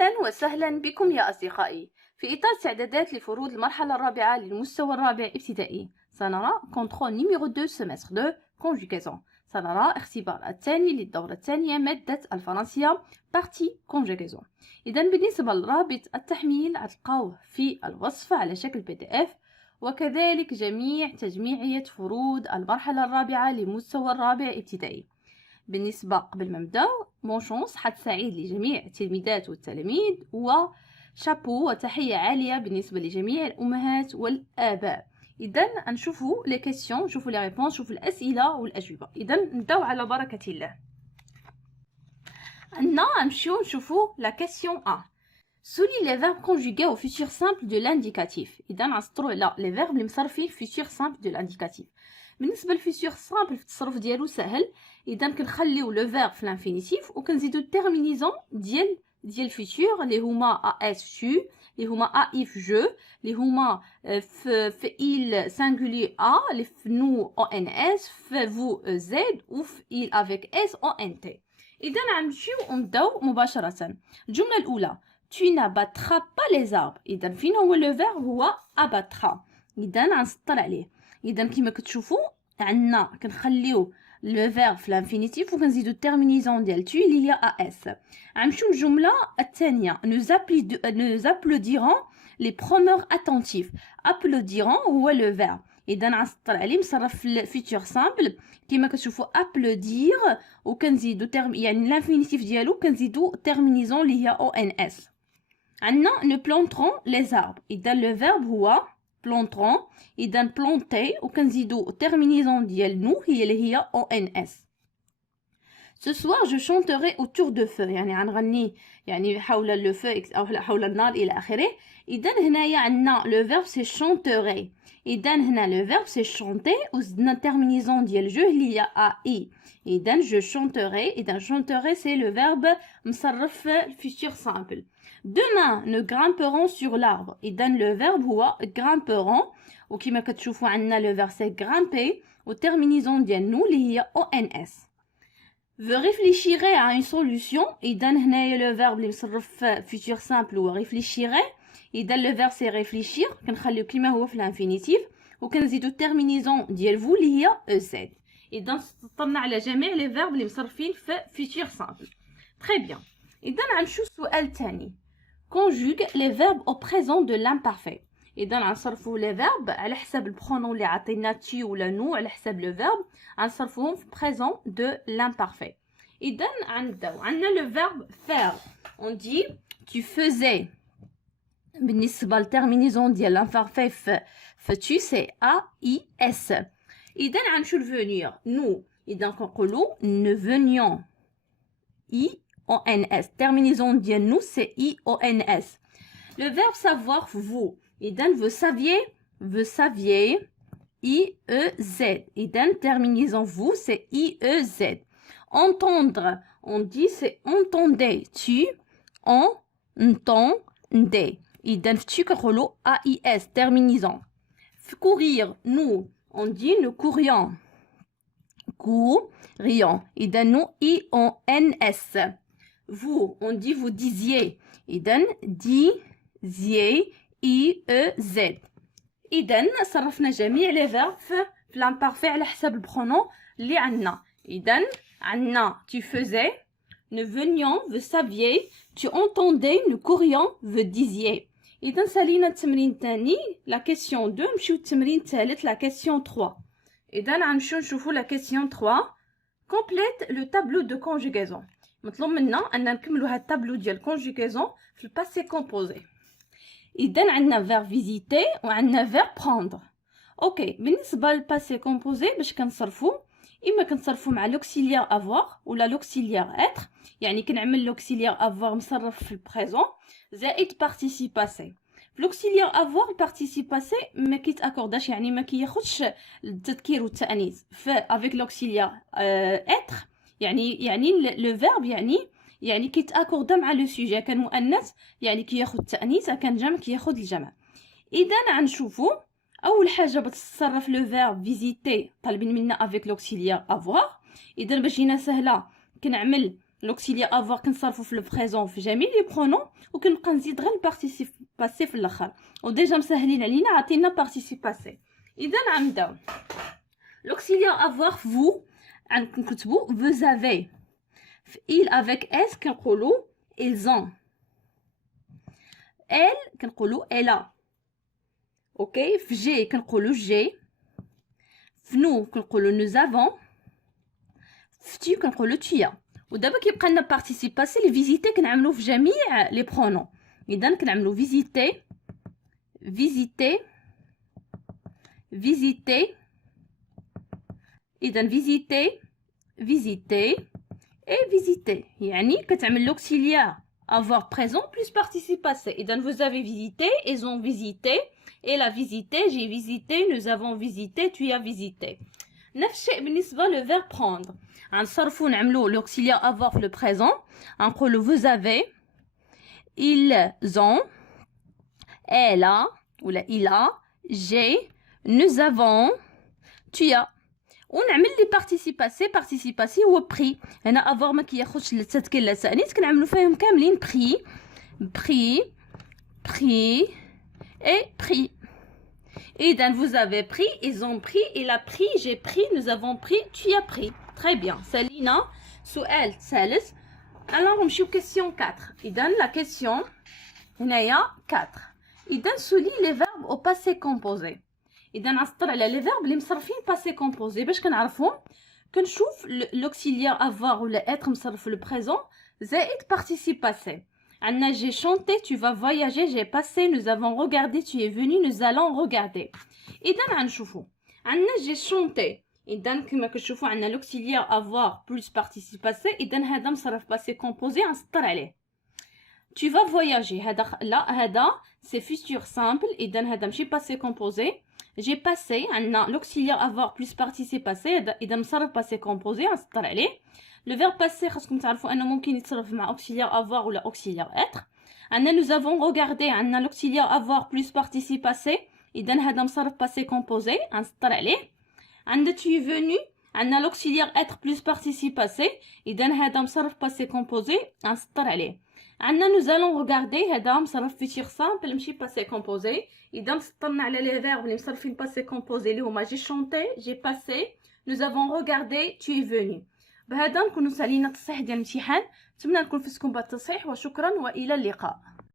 أهلا وسهلا بكم يا أصدقائي. في إطار استعدادات لفروض المرحلة الرابعة للمستوى الرابع ابتدائي سنرى كونترول نيميرو 2 سمستر 2 كونجوغاسيون. سنرى اختبار الثاني للدورة الثانية مادة الفرنسية بارتي كونجوغاسيون. إذا بالنسبة لرابط التحميل هتلقاوه في الوصف على شكل PDF، وكذلك جميع تجميعية فروض المرحلة الرابعة للمستوى الرابع ابتدائي. بالنسبة قبل ما نبداو بونشونس حد سعيد لجميع التلميذات والتلاميذ، وشابو وتحية عالية بالنسبة لجميع الأمهات والآباء. إذا نشوفوا لي كيسيون، نشوفوا لي ريبونس، نشوفوا الأسئلة والأجوبة. إذا نبداو على بركة الله. عندنا نمشيو نشوفوا لا كيسيون 1. Souligne les verbes conjugués au futur simple de l'indicatif. إذا نسطروا على لي فيرب اللي مصرفين futur simple de l'indicatif. بالنسبه للفيتور سامبل في التصرف ديالو سهل. اذا كنخليو لو فيرب في الانفينيتيف وكنزيدو التيرمينيزون ديال الفيتور اللي هما اس سو، اللي هما اف جو، اللي هما في il singulier a، اللي في نو او ان اس، في فو زد، وفي il avec s او ان تي. اذا غنمشيو ونبداو مباشره. الجمله الاولى tu n'abattras pas les arbres. اذا فين هو لو فيرب؟ هو abattra. اذا غنسطر عليه. اذا كما كتشوفوا عندنا كنخليو لو فيرب في الانفينيتيف وكنزيدو التيرمينيزون ديال تو اللي هي اس. غنمشيو للجمله الثانيه. nous applaudirons les preneurs attentifs. applaudiront هو لو فيرب. اذا غنسطر عليه مصرف في الفيتور سامبل كما كتشوفوا applaudir، وكنزيدو يعني الانفينيتيف ديالو كنزيدو التيرمينيزون اللي هي او ان اس. عندنا nous planterons les arbres. اذا لو فيرب هو planteront. إذا planter وكنزيدو terminaison ديال نو هي اللي هي ONS. Ce soir je chanterai autour de feu، يعني غنغني يعني حول لو فو أو حول النار إلى آخره. إذا هنايا عندنا لو فيرب سي chanterai. إذا هنا لو فيرب سي chanter وزدنا terminaison ديال جو اللي هي AI. إذا je chanterai. إذا chanterai سي لو فيرب مصرف في الفيتور سامبل. Demain nous grimperons sur l'arbre. إذا لو فيرب هو grimperont، وكما كتشوفوا عندنا لو فيرب سي grimper والتيرمينيزون ديال نو اللي هي ONS. Vous réfléchirez à une solution. إذا هنايا لو فيرب اللي مصرف في فيتور سامبل هو réfléchirez. إذا لو فيرب سي réfléchir كنخليو كما هو في الانفينيتيف وكنزيدو التيرمينيزون ديال فو اللي هي EZ. إذا سطرنا على جميع لي فيرب اللي مصرفين في فيتور سامبل. تري بيان. إذا غنمشيو للسؤال الثاني. conjugue les verbes au présent de l'imparfait. إذا غنصرفوا لي فيرب على حساب البرونون اللي عطينا تي ولا نو، على حساب لو فيرب غنصرفوهم في présent de l'imparfait. إذا غنبداو. عندنا لو فيرب faire. on dit tu faisais. بالنسبة للتيرمينيزون ديال l'imparfait في tu سي AIS. إذا غنمشيو لفونيغ نو. إذا كنقولوا ne venions IONS. terminaison ديال nous c'est IONS. Le verbe savoir vous. إذا vous saviez IEZ. إذا terminaison vous c'est IEZ. Entendre. On dit c'est entendez. Tu entendais. إذا tu كنقولوا AIS terminaison. courir nous. On dit nous courions. courions. إذا nous IONS. Vous, on dit vous disiez. إذن disiez IEZ. إذن صرفنا جميع لي فيرب في l'imparfait على حساب البرونون اللي عندنا. إذن عندنا tu faisais, nous venions, vous saviez, tu entendais, nous courions, vous disiez. إذن سالينا التمرين الثاني لا كيسيون 2. نمشيو التمرين الثالث لا كيسيون 3. إذن غنمشيو نشوفو لا كيسيون 3. complète le tableau de conjugaison. مطلوب منا ان نكملوا هاد التابلو ديال كونجوغاسيون في الباسي كومبوزي. اذا عندنا فيرب فيزيتي وعندنا فيرب بروندر. اوكي. بالنسبه للباسي كومبوزي باش كنصرفوا اما كنصرفوا مع لوكسيليير افوار ولا لوكسيليير اتر، يعني كنعمل لوكسيليير افوار مصرف في البريزون زائد بارتيسيب باسي. في لوكسيليير افوار البارتيسيب باسي ما كيتاكورداش، يعني ما كياخذش التذكير والتانيث. افيك لوكسيليير اتر يعني لو فيرب يعني كيتاكوردا مع لو سوجي. كان مؤنث يعني كياخذ التانيث، كان جمع كياخذ الجمع. اذا غنشوفوا اول حاجه بتصرف لو فيرب فيزيتي طالبين منا افيك لوكسيليير افوار. اذا باش جينا سهله كنعمل l'auxiliaire avoir كنصرفو في البريزون في جميع لي برونون وكنبقى نزيد غير البارتيسيب باسي في الاخر وديجا مسهلين علينا عطينا بارتيسيب باسي. اذا غنبداو l'auxiliaire avoir vous كنكتبو vous avez في il avec s كنقولو ils ont elle كنقولو elle a اوكي في جي كنقولو جي في nous كنقولو nous avons في tu كنقولو tu as. ودابا كيبقى لنا بارتيسيب باسي لي فيزيتي كنعملو في جميع لي برونون. اذا كنعملو فيزيتي فيزيتي فيزيتي اذا فيزيتي فيزيتي اي فيزيتي يعني كتعمل لوكسيليار avoir présent plus participe passé. اذا vous avez visité, ils ont visité, elle a visité, j'ai visité, nous avons visité, tu as visité. نفس الشيء بالنسبه لو فيرب prendre. غنصرفو نعملو لوكسيليار avoir في لو بريزون. غنقولو vous avez, ils ont, elle a ولا il a, j'ai, nous avons, tu as. ونعمل لي بارتيسيب باسي هو بري. هنا افوار ما كياخذش لا التذكير لا التانيث كنعملو فيهم كاملين بري بري بري اي بري. اذا vous avez pris, ils ont pris, il a pris, j'ai pris, nous avons pris, tu as pris. très bien. سالينا سؤال ثالث. alors نمشيو كيسيون 4. اذا لا كيسيون هنايا 4. اذا سولي لي فيرب او باسي كومبوزي. اذا نسطر على لي فيرب اللي مصرفين باسي كومبوزي باش كنعرفهم. كنشوف لوكسيليير افوار ولا اتر مصرف في لو بريزون زائد بارتيسيب باسي. عندنا j'ai chanté, tu vas voyager, j'ai passé, nous avons regardé, tu es venu, nous allons regarder. اذا غنشوفوا عندنا j'ai chanté. اذا كما كتشوفوا عندنا لوكسيليير افوار بلس بارتيسيب باسي. اذا هذا مصرف باسي كومبوزي غنسطر عليه. tu vas voyager هذا لا هذا سي futur simple. اذا هذا ماشي باسي كومبوزي. j'ai passé عندنا l'auxiliaire avoir plus participe passé. اذا مصرف passé composé غنسطر عليه. le verbe passé خاصكم تعرفوا انه ممكن يتصرف مع auxiliaire avoir ولا auxiliaire être. عندنا nous avons regardé عندنا l'auxiliaire avoir plus participe passé. اذا هذا مصرف passé composé غنسطر عليه. عندنا tu es venu عندنا l'auxiliaire être plus participe passé. اذا هذا مصرف passé composé غنسطر عليه. عندنا nous allons regarder هذا مصرف futur simple ماشي passé composé. اذا مسطرنا على لي فيرب اللي مصرفين passé composé اللي هما j'ai chanté, j'ai passé, nous avons regardé, tu es venu. بهذا نكونوا سالينا التصحيح ديال الامتحان. نتمنى نكون فزتكم بالتصحيح وشكرا والى اللقاء.